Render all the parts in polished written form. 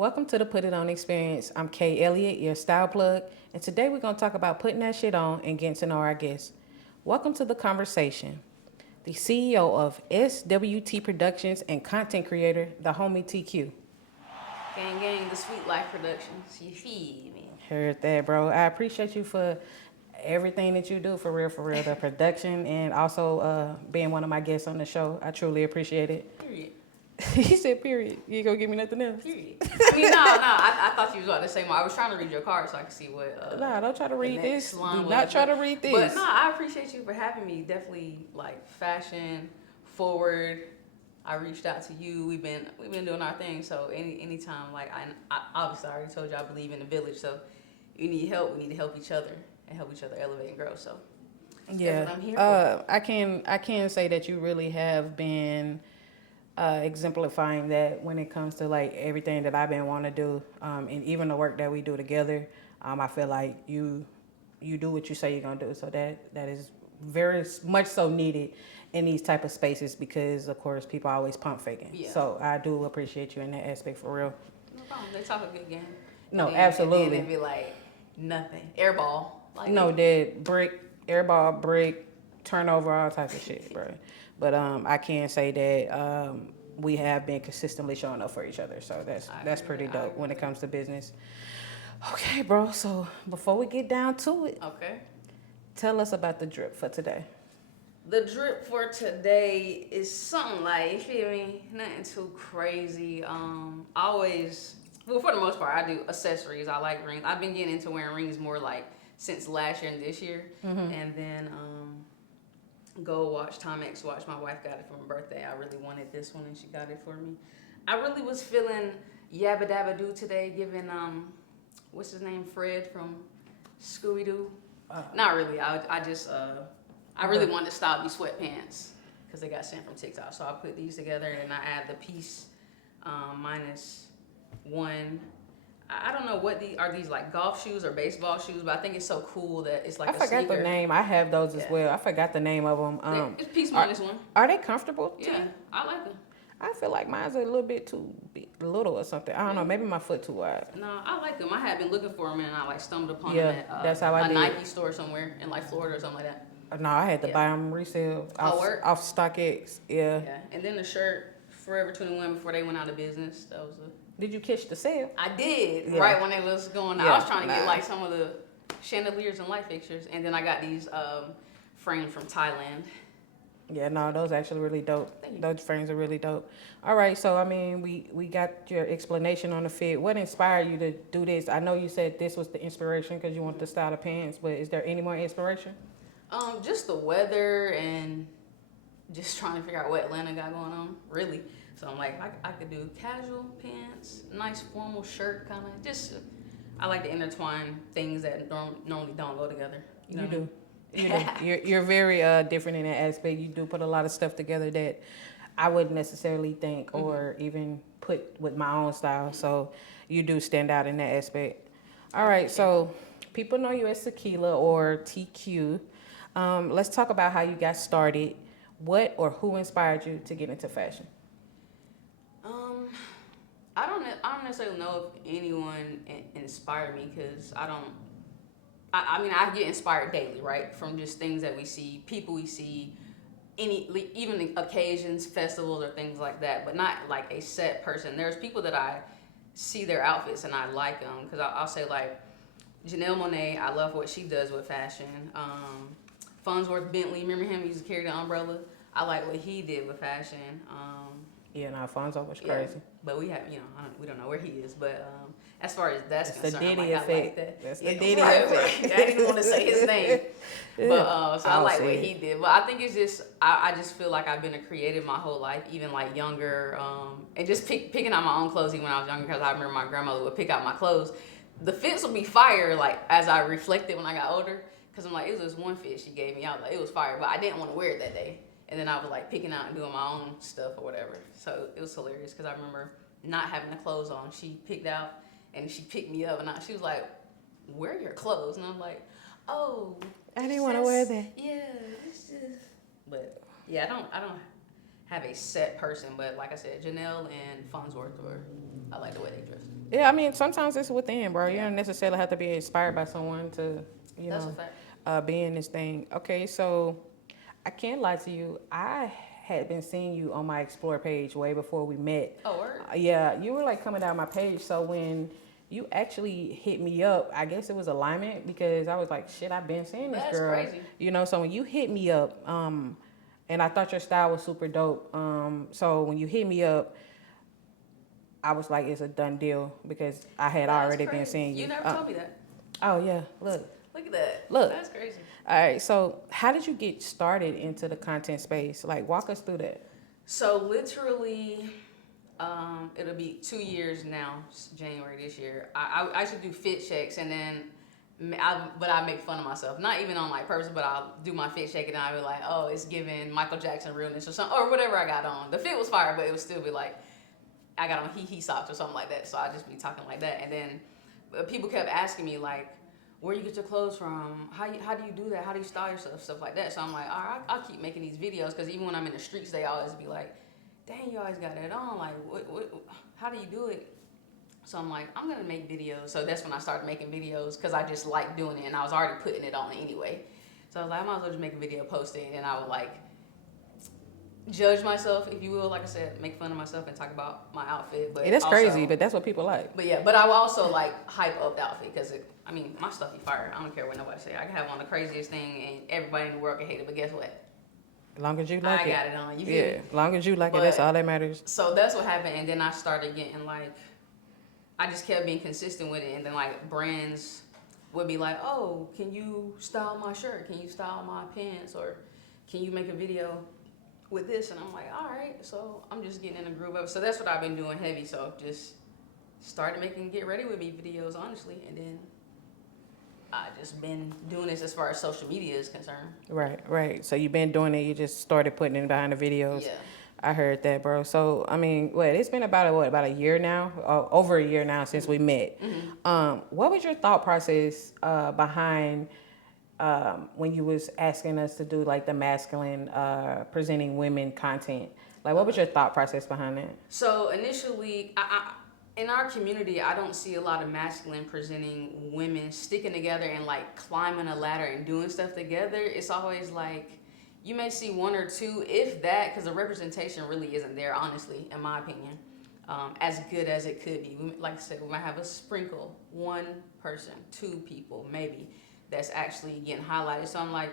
Welcome to the Put It On Experience. I'm Kay Elliott, your style plug, and today we're going to talk about putting that shit on and getting to know our guests. Welcome to the conversation. The CEO of SWT Productions and content creator, the homie TQ. Gang, the Sweet Life Productions. You feed me. Heard that, bro. I appreciate you for everything that you do, for real, the production, and also being one of my guests on the show. I truly appreciate it. Period. He said, period. You ain't gonna give me nothing else? Period. I mean, no. I thought you was about to say more. I was trying to read your card so I could see what. Nah, don't try to read this. Do Was. not try to read this. But no, I appreciate you for having me. Definitely like fashion forward. I reached out to you. We've been doing our thing. So anytime, like I obviously I already told you I believe in the village. So you need help. We need to help each other and help each other elevate and grow. So yeah, that's what I'm here for. I can say that you really have been exemplifying that when it comes to like everything that I've been wanting to do, and even the work that we do together. I feel like you do what you say you're gonna do. So that is very much so needed in these type of spaces because of course people always pump faking. Yeah. So I do appreciate you in that aspect for real. No problem. They talk a good game. No, absolutely. And then they'd be like, nothing. Airball. Like, no, dead brick, airball, brick, turnover, all types of shit, bro. But I can say that we have been consistently showing up for each other. So that's pretty dope when it comes to business. Okay, bro. So before we get down to it, okay. Tell us about the drip for today. The drip for today is something like, you feel me? Nothing too crazy. Always, well, for the most part, I do accessories. I like rings. I've been getting into wearing rings more like since last year and this year. Mm-hmm. And then go watch Tom X Watch. My wife got it for my birthday. I really wanted this one and she got it for me. I really was feeling Yabba Dabba Doo today, giving, what's his name, Fred from Scooby-Doo. Not really. I just, I really wanted to style these sweatpants because they got sent from TikTok. So I put these together and I add the piece -1. I don't know what are these like golf shoes or baseball shoes, but I think it's so cool that it's like I forgot the name. I have those as well. I forgot the name of them. It's piece -1. Are they comfortable? Yeah, I like them. I feel like mine's a little bit too little or something. I don't know. Maybe my foot too wide. No, I like them. I had been looking for them and I like stumbled upon them at that's how I a did. Nike store somewhere in like Florida or something like that. No, I had to buy them resale off StockX. Yeah. Yeah, and then the shirt Forever 21 before they went out of business. That was a. Did you catch the sale? I did. Right when they was going. I was trying to get like some of the chandeliers and light fixtures, and then I got these frames from Thailand. Yeah, no, those are actually really dope. Those frames are really dope. All right, so I mean, we got your explanation on the fit. What inspired you to do this? I know you said this was the inspiration because you want to style the pants, but is there any more inspiration? Just the weather and just trying to figure out what Atlanta got going on, really. So I'm like, I could do casual pants, nice formal shirt, kind of. Just, I like to intertwine things that normally don't go together. You know do. You do. You're very different in that aspect. You do put a lot of stuff together that I wouldn't necessarily think or even put with my own style. So you do stand out in that aspect. All right, so people know you as Tequila or TQ. Let's talk about how you got started. What or who inspired you to get into fashion? I don't necessarily know if anyone inspired me because I mean, I get inspired daily, right? From just things that we see, people we see, even occasions, festivals, or things like that, but not like a set person. There's people that I see their outfits and I like them because I'll say like Janelle Monáe, I love what she does with fashion. Farnsworth Bentley, remember him? He used to carry the umbrella. I like what he did with fashion. Yeah, no, Alfonso was crazy. Yeah, but we have, we don't know where he is. But as far as that's concerned, the Diddy effect. I like that. That's the Diddy effect. Right. I didn't even want to say his name. But so I like what he did. But I think it's just, I just feel like I've been a creative my whole life, even like younger. And just picking out my own clothes even when I was younger because I remember my grandmother would pick out my clothes. The fits would be fire, like as I reflected when I got older. Because I'm like, it was this one fit she gave me. I was like, it was fire. But I didn't want to wear it that day. And then I was like picking out and doing my own stuff or whatever. So it was hilarious because I remember not having the clothes on. She picked out and she picked me up and she was like, "Where are your clothes?" And I'm like, "Oh, I didn't want to wear that." Yeah, it's just. But yeah, I don't have a set person, but like I said, Janelle and Farnsworth, or I like the way they dress. Yeah, I mean, sometimes it's within, bro. You Yeah. don't necessarily have to be inspired by someone to, you That's a know, fact. be in this thing. Okay, so I can't lie to you. I had been seeing you on my Explore page way before we met. Oh, word? Yeah, you were like coming down my page. So when you actually hit me up, I guess it was alignment because I was like, shit, I've been seeing this That's girl. crazy. You know, so when you hit me up, and I thought your style was super dope. So when you hit me up, I was like, it's a done deal because I had That's already crazy. been seeing you. You never told me that. Oh yeah, look. Look at that. Look. That's crazy. All right, so how did you get started into the content space? Like, walk us through that. So literally, it'll be 2 years now, January this year. I should do fit checks, and then I make fun of myself. Not even on like purpose, but I'll do my fit check and I'll be like, oh, it's giving Michael Jackson realness or something, or whatever I got on. The fit was fire, but it would still be like, I got on hee socks or something like that. So I just be talking like that. And then people kept asking me like, where you get your clothes from? How do you do that? How do you style yourself? Stuff like that. So I'm like, all right, I'll keep making these videos, because even when I'm in the streets, they always be like, dang, you always got that on. Like, how do you do it? So I'm like, I'm gonna make videos. So that's when I started making videos, because I just like doing it, and I was already putting it on anyway. So I was like, I might as well just make a video, post it, and I would like judge myself, if you will, like I said, make fun of myself and talk about my outfit. But Yeah, that's also, crazy, but that's what people like. But yeah, but I will also like hype up the outfit, because I mean, my stuff be fire. I don't care what nobody say. I can have on the craziest thing and everybody in the world can hate it, but guess what? As long as you like it. I got it on. You feel Yeah, me? as long as you like it, But- that's all that matters. So that's what happened, and then I started getting like, I just kept being consistent with it, and then like brands would be like, oh, can you style my shirt? Can you style my pants? Or can you make a video with this? And I'm like, all right. So I'm just getting in the groove of it. So that's what I've been doing heavy. So just started making Get Ready With Me videos, honestly, and then I just been doing this as far as social media is concerned. Right. So you've been doing it. You just started putting it behind the videos. Yeah. I heard that, bro. So I mean, it's been about a year now, over a year now since we met. Mm-hmm. What was your thought process behind when you was asking us to do like the masculine presenting women content? Like, what was your thought process behind that? So initially, in our community, I don't see a lot of masculine presenting women sticking together and like climbing a ladder and doing stuff together. It's always like, you may see one or two, if that, because the representation really isn't there, honestly, in my opinion, as good as it could be. Like I said, we might have a sprinkle, one person, two people, maybe, that's actually getting highlighted. So I'm like,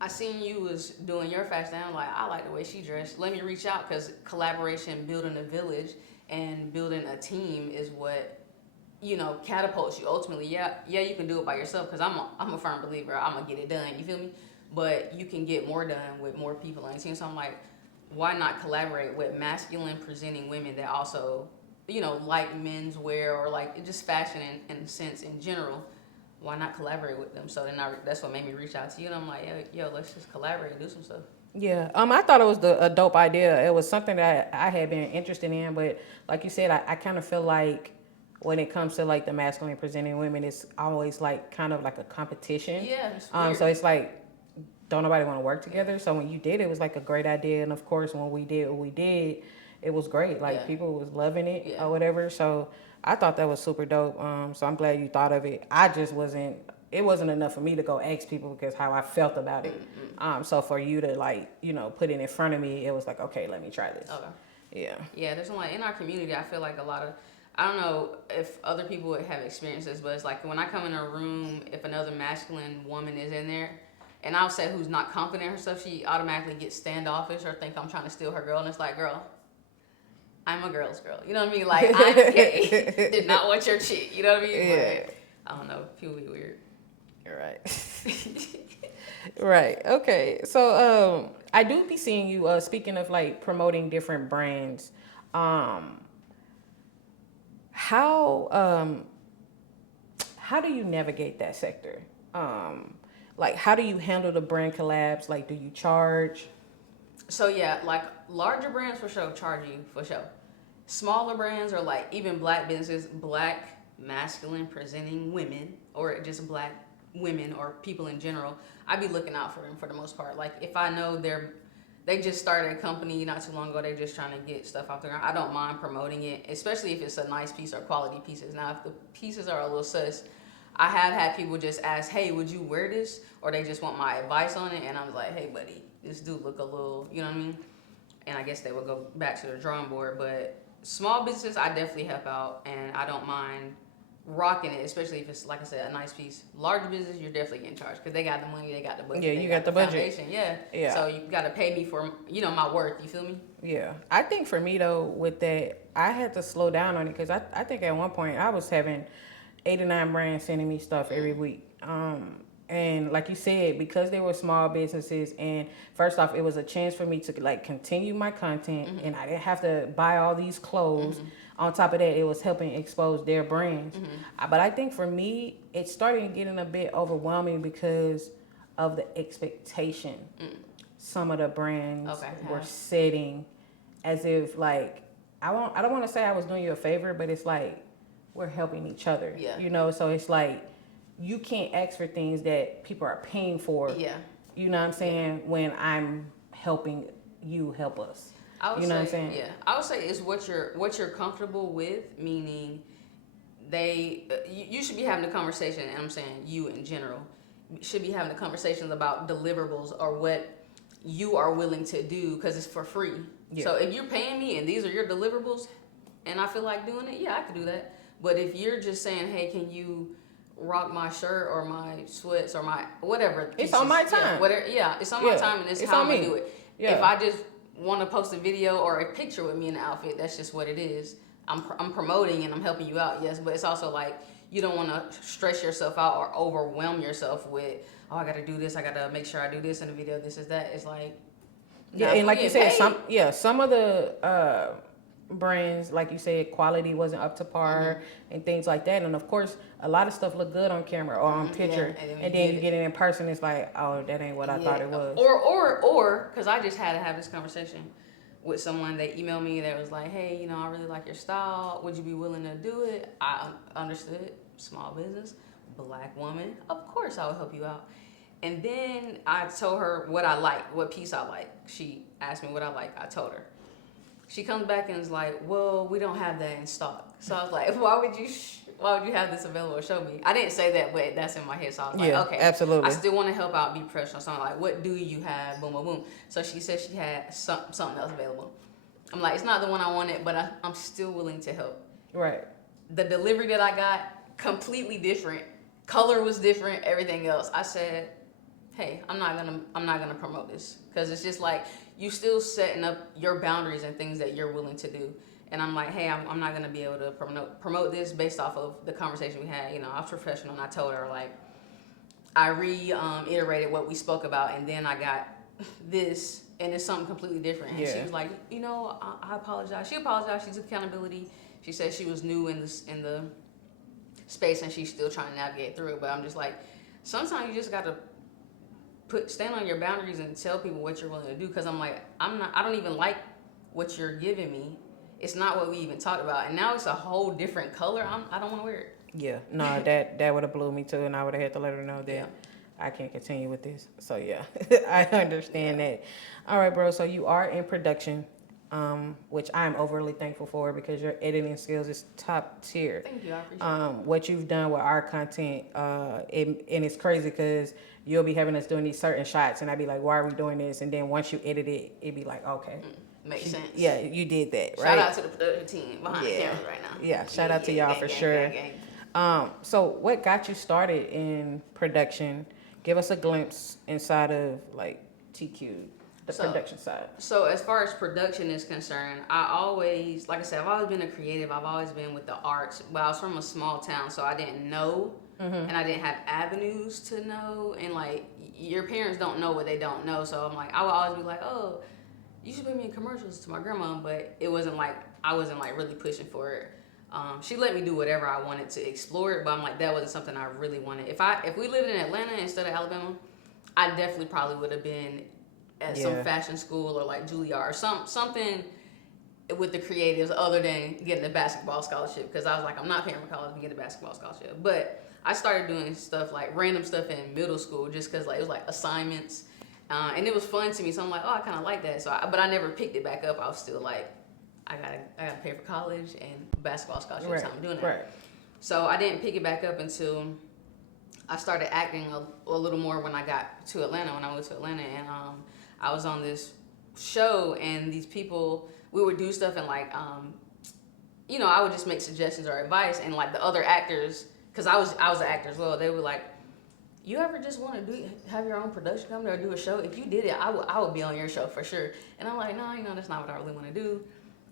I seen you was doing your fashion. I'm like, I like the way she dressed. Let me reach out, because collaboration, building a village, and building a team is what, catapults you ultimately. Yeah, you can do it by yourself, because I'm a firm believer. I'm gonna get it done. You feel me? But you can get more done with more people on the team. So I'm like, why not collaborate with masculine presenting women that also, like men's wear, or like just fashion in a sense in general? Why not collaborate with them? So then that's what made me reach out to you, and I'm like, yo, let's just collaborate and do some stuff. Yeah, I thought it was a dope idea. It was something that I had been interested in, but like you said, I kind of feel like when it comes to like the masculine presenting women, it's always like kind of like a competition. Yeah, it's weird. So it's like, don't nobody want to work together. So when you did it was like a great idea, and of course when we did what we did, it was great. Like people was loving it or whatever. So I thought that was super dope. So I'm glad you thought of it. I just wasn't. It wasn't enough for me to go ask people because how I felt about it. So for you to like, put it in front of me, it was like, okay, let me try this. Okay. Yeah, there's like in our community, I feel like a lot of, I don't know if other people would have experienced this, but it's like when I come in a room, if another masculine woman is in there, and I'll say who's not confident in herself, she automatically gets standoffish or think I'm trying to steal her girl, and it's like, girl, I'm a girl's girl. You know what I mean? Like, I'm gay. Did not want your chick. You know what I mean? Yeah. Like, I don't know. People be weird. Right. Right. Okay. So I do be seeing you speaking of like promoting different brands. How do you navigate that sector? Like how do you handle the brand collabs? Like do you charge? So yeah, like larger brands for sure charge you for sure. Smaller brands or like even black businesses, black masculine presenting women, or just black women or people in general, I be looking out for them for the most part. Like if I know They just started a company not too long ago. They're just trying to get stuff off the ground. I don't mind promoting it, especially if it's a nice piece or quality pieces. Now, if the pieces are a little sus, I have had people just ask, "Hey, would you wear this?" Or they just want my advice on it, and I was like, "Hey, buddy, this do look a little," you know what I mean? And I guess they would go back to the drawing board. But small business, I definitely help out, and I don't mind rocking it, especially if it's, like I said, a nice piece. Large business, you're definitely getting charged because they got the money, they got the budget. Yeah, you got the budget. Foundation. Yeah. Yeah. So you got to pay me for, my worth. You feel me? Yeah. I think for me, though, with that, I had to slow down on it because I think at one point I was having 89 brands sending me stuff every week. And like you said, because they were small businesses, and first off, it was a chance for me to like continue my content, and I didn't have to buy all these clothes. On top of that, it was helping expose their brands. But I think for me, it started getting a bit overwhelming because of the expectation some of the brands were setting, as if like I don't want to say I was doing you a favor, but it's like we're helping each other. Yeah. You know, so it's like you can't ask for things that people are paying for. Yeah. You know what I'm saying? When I'm helping you help us. I would You know say, what I'm saying? Yeah, I would say it's what you're comfortable with. Meaning, you should be having a conversation, and I'm saying you in general should be having the conversations about deliverables or what you are willing to do because it's for free. Yeah. So if you're paying me and these are your deliverables, and I feel like doing it, yeah, I could do that. But if you're just saying, hey, can you rock my shirt or my sweats or my whatever, It's on my time. It's on my time, and it's how on I'm gonna me. do it. Yeah. If I just want to post a video or a picture with me in the outfit, that's just what it is. I'm promoting and I'm helping you out, yes, but it's also like you don't want to stress yourself out or overwhelm yourself with, oh, I got to do this, I got to make sure I do this in the video, this is that. It's like, Yeah, and like you said, some of the brands, like you said, quality wasn't up to par and things like that. And of course, a lot of stuff look good on camera or on picture, and then you get it in person, it's like, oh, that ain't what I thought it was. Or because I just had to have this conversation with someone. They emailed me that was like, hey, I really like your style. Would you be willing to do it? I understood, small business, Black woman. Of course, I would help you out. And then I told her what I like, what piece I like. She asked me what I like. I told her. She comes back and is like, well, we don't have that in stock. So I was like, why would you have this available? Show me. I didn't say that, but that's in my head. So I was like, okay, absolutely. I still want to help out, be professional. So I'm like, what do you have? Boom, boom, boom. So she said she had something else available. I'm like, it's not the one I wanted, but I'm still willing to help. Right. The delivery that I got, completely different. Color was different. Everything else. I said, hey, I'm not gonna promote this because it's just like you still setting up your boundaries and things that you're willing to do. And I'm like, hey, I'm not gonna be able to promote this based off of the conversation we had. I was professional, and I told her like I reiterated what we spoke about, and then I got this, and it's something completely different. And she was like, I apologize. She apologized. She took accountability. She said she was new in the space, and she's still trying to navigate through it. But I'm just like, sometimes you just gotta stand on your boundaries and tell people what you're willing to do. Because I'm like, I don't even like what you're giving me. It's not what we even talked about, and now it's a whole different color. I don't want to wear it. Yeah, no, that would have blew me too, and I would have had to let her know that I can't continue with this. So yeah, I understand that. All right, bro. So you are in production, which I'm overly thankful for because your editing skills is top tier. Thank you. I appreciate it. What you've done with our content, and it's crazy because you'll be having us doing these certain shots, and I'd be like, why are we doing this? And then once you edit it, it'd be like, okay. Makes sense. Yeah, you did that, right? Shout out to the production team behind the camera right now. Yeah, shout out to y'all for sure. So what got you started in production? Give us a glimpse inside of like TQ, the production side. So as far as production is concerned, I always, like I said, I've always been a creative. I've always been with the arts, but I was from a small town, so I didn't know, and I didn't have avenues to know, and like your parents don't know what they don't know, so I'm like, I would always be like, oh, you should put me in commercials to my grandma, but it wasn't like, I wasn't like really pushing for it. She let me do whatever I wanted to explore it, but I'm like, that wasn't something I really wanted. If we lived in Atlanta instead of Alabama, I definitely probably would have been at some fashion school or like Juilliard or something with the creatives other than getting a basketball scholarship, because I was like, I'm not paying for college to get a basketball scholarship. But I started doing stuff like random stuff in middle school just because like it was like assignments. and it was fun to me. So I'm like, oh, I kind of like that. But I never picked it back up. I was still like, I gotta pay for college and basketball scholarship. Right. So I'm doing that. Right. So I didn't pick it back up until I started acting a little more when I got to Atlanta. When I moved to Atlanta, and I was on this show, and these people, we would do stuff, and like you know, I would just make suggestions or advice, and like the other actors, because I was an actor as well, they were like, you ever just want to have your own production company or do a show? If you did it, I would be on your show for sure. And I'm like, no, you know, that's not what I really want to do.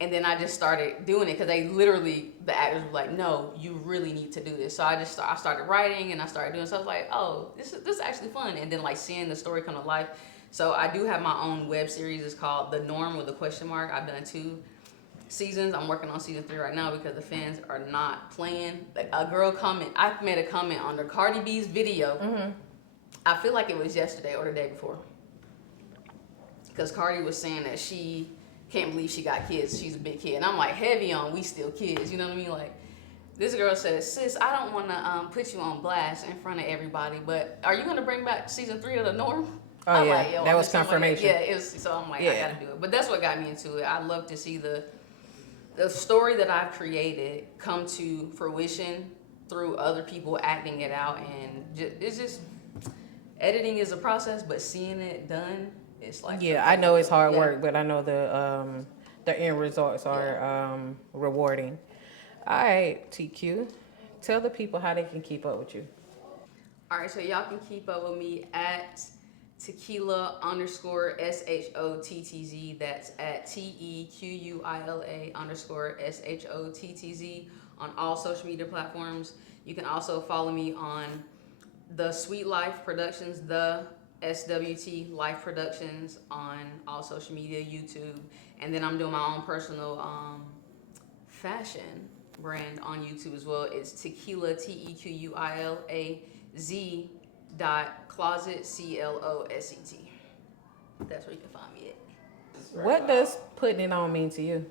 And then I just started doing it because they literally, the actors were like, no, you really need to do this. So I started writing, and I started doing. So I was like, oh, this is actually fun. And then like seeing the story come to life. So I do have my own web series. It's called The Norm with a question mark. I've done 2 seasons. I'm working on season 3 right now because the fans are not playing. Like a girl I made a comment under Cardi B's video. Mm-hmm. I feel like it was yesterday or the day before, because Cardi was saying that she can't believe she got kids. She's a big kid, and I'm like, heavy on we still kids. You know what I mean? Like, this girl says, sis, I don't want to put you on blast in front of everybody, but are you gonna bring back season 3 of The Norm? Oh I'm yeah, like, that was confirmation. Yeah, it was. So I'm like, Yeah. I gotta do it. But that's what got me into it. I love to see the story that I've created come to fruition through other people acting it out, and it's just editing is a process, but seeing it done, it's like, Yeah, I know it's hard Yeah. work, but I know the end results are rewarding. All right, TQ, tell the people how they can keep up with you. All right, so y'all can keep up with me at tequila_SHOTTZ. That's at TEQUILA_SHOTTZ on all social media platforms. You can also follow me on the Sweet Life Productions, the SWT Life Productions on all social media, YouTube, and then I'm doing my own personal fashion brand on YouTube as well. It's Tequila TEQUILAZ closet CLOSET. That's where you can find me at. What does putting it on mean to you?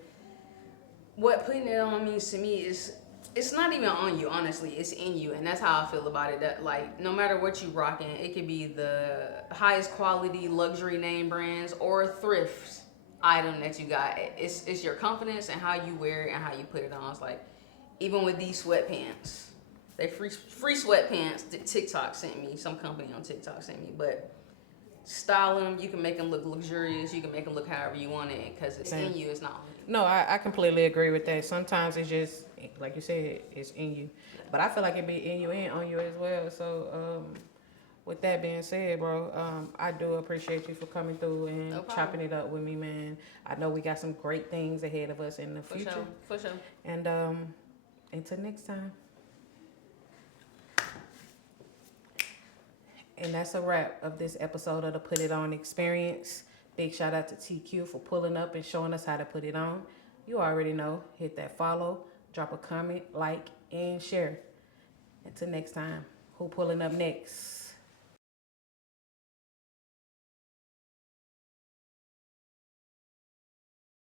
What putting it on means to me is, it's not even on you, honestly. It's in you, and that's how I feel about it. That like, no matter what you rocking, it could be the highest quality luxury name brands or thrift item that you got. It's your confidence and how you wear it and how you put it on. It's like, even with these sweatpants, they free sweatpants that TikTok sent me. Some company on TikTok sent me, but style them. You can make them look luxurious. You can make them look however you want it, because it's in you. It's not on you. No, I completely agree with that. Sometimes it's just, like you said, it's in you. But I feel like it be in you and on you as well. So, with that being said, bro, I do appreciate you for coming through and No problem. chopping it up with me, man. I know we got some great things ahead of us in the For future. sure. For sure. And until next time. And that's a wrap of this episode of the Put It On Experience. Big shout out to TQ for pulling up and showing us how to put it on. You already know, hit that follow, drop a comment, like, and share. Until next time, who pulling up next?